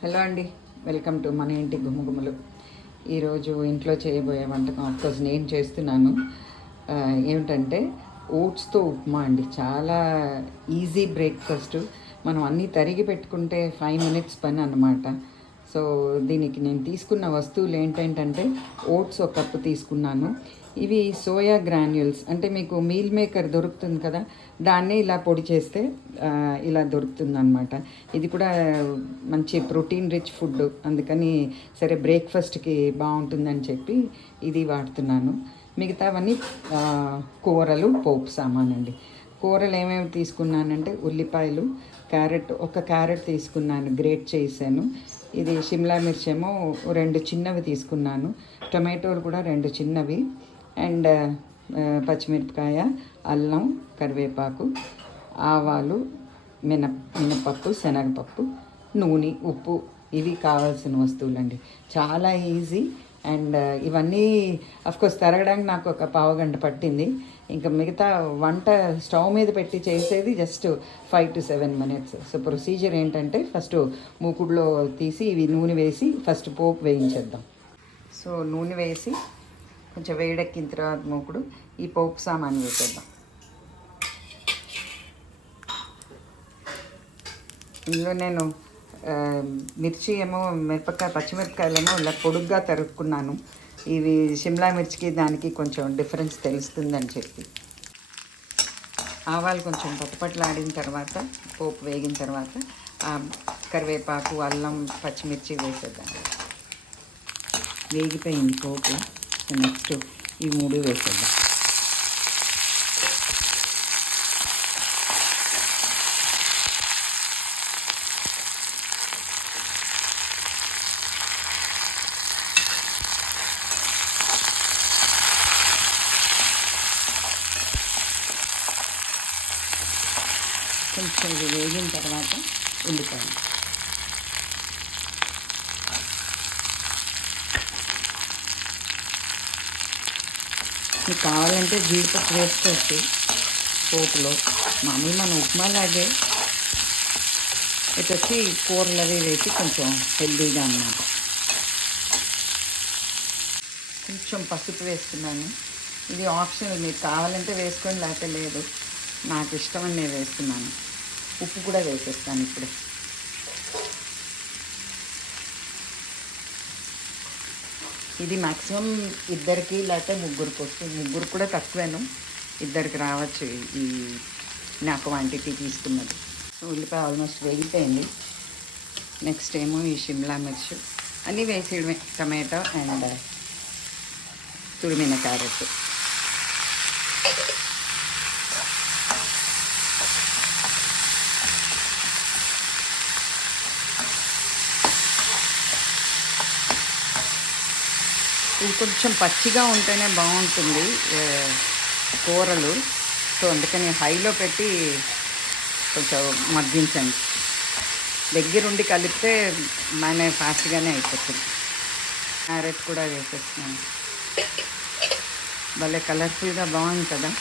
Hello అండి, welcome to మన ఇంటి గుమ్మగుమ్మలు. ఈరోజు ఇంట్లో చేయబోయే వంటకం ఆఫ్కోర్స్ నేను చేస్తున్నాను. ఏమిటంటే ఓట్స్తో ఉప్మా అండి. చాలా ఈజీ బ్రేక్ఫాస్ట్. మనం అన్నీ తరిగి పెట్టుకుంటే 5 minutes పని అన్నమాట. సో దీనికి నేను తీసుకున్న వస్తువులు ఏంటంటే ఓట్స్ ఒక కప్పు తీసుకున్నాను. ఇవి సోయా గ్రాన్యూల్స్, అంటే మీకు మీల్ మేకర్ దొరుకుతుంది కదా, దాన్నే ఇలా పొడి చేస్తే ఇలా దొరుకుతుంది అనమాట. ఇది కూడా మంచి ప్రోటీన్ రిచ్ ఫుడ్, అందుకని సరే బ్రేక్ఫాస్ట్కి బాగుంటుందని చెప్పి ఇది వాడుతున్నాను. మిగతావన్నీ కూరలు, పోపు సామానండి. కూరలు ఏమేమి తీసుకున్నానంటే ఉల్లిపాయలు, ఒక క్యారెట్ తీసుకున్నాను, గ్రేట్ చేశాను. ఇది షిమ్లా మిర్చి ఏమో 2 చిన్నవి తీసుకున్నాను. టొమాటోలు కూడా 2 చిన్నవి. అండ్ పచ్చిమిరపకాయ, అల్లం, కరివేపాకు, ఆవాలు, మినపప్పు, శనగపప్పు, నూనె, ఉప్పు, ఇవి కావాల్సిన వస్తువులండి. చాలా ఈజీ. అండ్ ఇవన్నీ అఫ్కోర్స్ తరగడానికి నాకు ఒక పావుగంట పట్టింది. ఇంకా మిగతా వంట స్టవ్ మీద పెట్టి చేసేది just 5 to 7 minutes. So procedure ఏంటంటే ఫస్ట్ మూకుడులో తీసి ఇవి నూనె వేసి ఫస్ట్ పోపు వేయించేద్దాం. సో నూనె వేసి కొంచెం వేడెక్కిన తర్వాత మూకుడు ఈ పోపు సామాను వేసేద్దాం. ఇందులో నేను మిర్చి ఏమో పచ్చిమిరపకాయలేమో ఇలా పొడుగ్గా తరుక్కున్నాను. ఇవి షిమ్లా మిర్చికి దానికి కొంచెం డిఫరెన్స్ తెలుస్తుందని చెప్పి. ఆవాలు కొంచెం పట్టుపట్లాడిన తర్వాత, పోపు వేగిన తర్వాత కరివేపాకు, అల్లం, పచ్చిమిర్చి వేసేద్దాం. వేగిపోయింది పోపు. నెక్స్ట్ ఈ 3 వేసేద్దాం. కొంచెం ఇది వేగిన తర్వాత ఉల్లిపాయలు. మీకు కావాలంటే జీడిపప్పు వేసుకోవచ్చు పోపులో. మామూలు మన ఉప్మాలాగే ఇటు వచ్చి కూరలు అవి వేసి కొంచెం హెల్దీగా అన్నమాట. కొంచెం పసుపు వేస్తున్నాను. ఇది ఆప్షనల్, మీరు కావాలంటే వేసుకోండి, లేకపోతే లేదు. నాకు ఇష్టమని నేను వేస్తున్నాను. ఉప్పు కూడా వేసేస్తాను ఇప్పుడు. ఇది మ్యాక్సిమం ఇద్దరికి లేకపోతే ముగ్గురికి వస్తుంది. ముగ్గురు కూడా తక్కువేను, ఇద్దరికి రావచ్చు ఈ నాకు క్వాంటిటీ తీసుకున్నది. ఉల్లిపాయ ఆల్మోస్ట్ వేగిపోయింది. నెక్స్ట్ ఏమో ఈ షిమ్లా మిర్చి అన్నీ వేసేయడమే. టమాటో అండ్ తురిమిన క్యారెట్. ఇది కొంచెం పచ్చిగా ఉంటేనే బాగుంటుంది కూరలు. సో అందుకని హైలో పెట్టి కొంచెం మగ్గించండి. దగ్గరుండి కలిపితే మన ఫాస్ట్గానే అయిపోతుంది. క్యారెట్ కూడా వేసేస్తున్నాను. భలే కలర్ఫుల్గా బాగుంది కదా.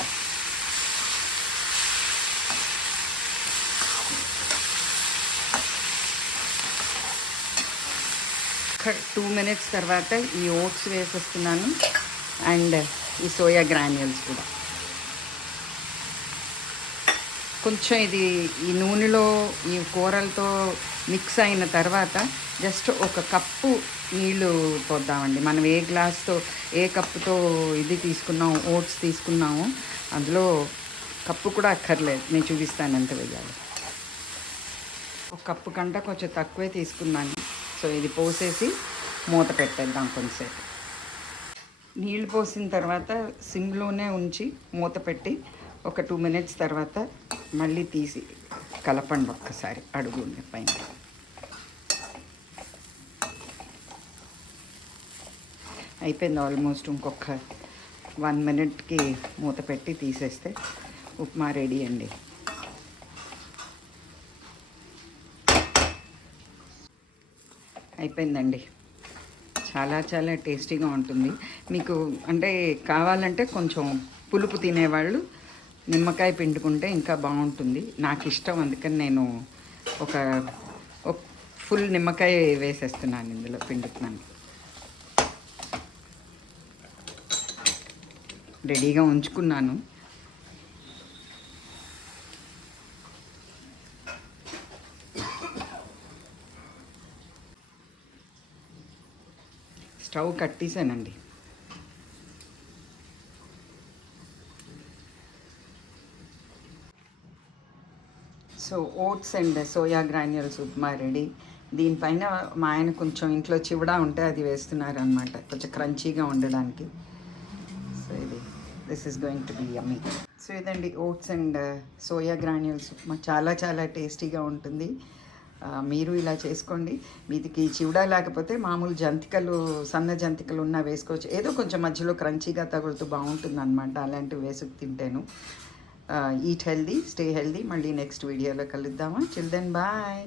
ఒక 2 minutes తర్వాత ఈ ఓట్స్ వేసేస్తున్నాను అండ్ ఈ సోయా గ్రాన్యూల్స్ కూడా. కొంచెం ఇది ఈ నూనెలో ఈ కూరలతో మిక్స్ అయిన తర్వాత జస్ట్ ఒక కప్పు నీళ్ళు పోద్దామండి. మనం ఏ గ్లాస్తో ఏ కప్పుతో ఇది తీసుకున్నాము, ఓట్స్ తీసుకున్నాము, అందులో కప్పు కూడా అక్కర్లేదు. నేను చూపిస్తాను ఎంత వేయాలి. ఒక కప్పు కంటే కొంచెం తక్కువే తీసుకున్నాను. సో ఇది పోసేసి మూత పెట్టేద్దాం కొంచెంసేపు. నీళ్ళు పోసిన తర్వాత సిమ్లోనే ఉంచి మూత పెట్టి ఒక 2 minutes తర్వాత మళ్ళీ తీసి కలపండి ఒక్కసారి అడుగు పైన. అయిపోయింది ఆల్మోస్ట్. ఇంకొక 1 minuteకి మూత పెట్టి తీసేస్తే ఉప్మా రెడీ అండి. అయిపోయిందండి. చాలా చాలా టేస్టీగా ఉంటుంది. మీకు అంటే కావాలంటే కొంచెం పులుపు తినేవాళ్ళు నిమ్మకాయ పిండుకుంటే ఇంకా బాగుంటుంది. నాకు ఇష్టం, అందుకని నేను ఒక ఫుల్ నిమ్మకాయ వేసేస్తున్నాను, ఇందులో పిండుతున్నాను. రెడీగా ఉంచుకున్నాను. స్టవ్ కట్టేసానండి. So oats and soya granules upma ready. దీనిపైన మా ఆయన కొంచెం ఇంట్లో చివడా ఉంటే అది వేస్తున్నారు అనమాట, కొంచెం క్రంచీగా ఉండడానికి. సో ఇది this is going to be yummy. So ఇదండి oats and soya granules upma, చాలా చాలా టేస్టీగా ఉంటుంది. మీరు ఇలా చేసుకోండి. మీదికి చివడా లేకపోతే మామూలు జంతికలు, సన్న జంతికలు ఉన్నా వేసుకోవచ్చు. ఏదో కొంచెం మధ్యలో క్రంచీగా తగులుతూ బాగుంటుంది అనమాట, అలాంటివి వేసుకు తింటాను. Eat healthy, stay healthy. మళ్ళీ నెక్స్ట్ వీడియోలో కలుద్దామా. Chill then bye.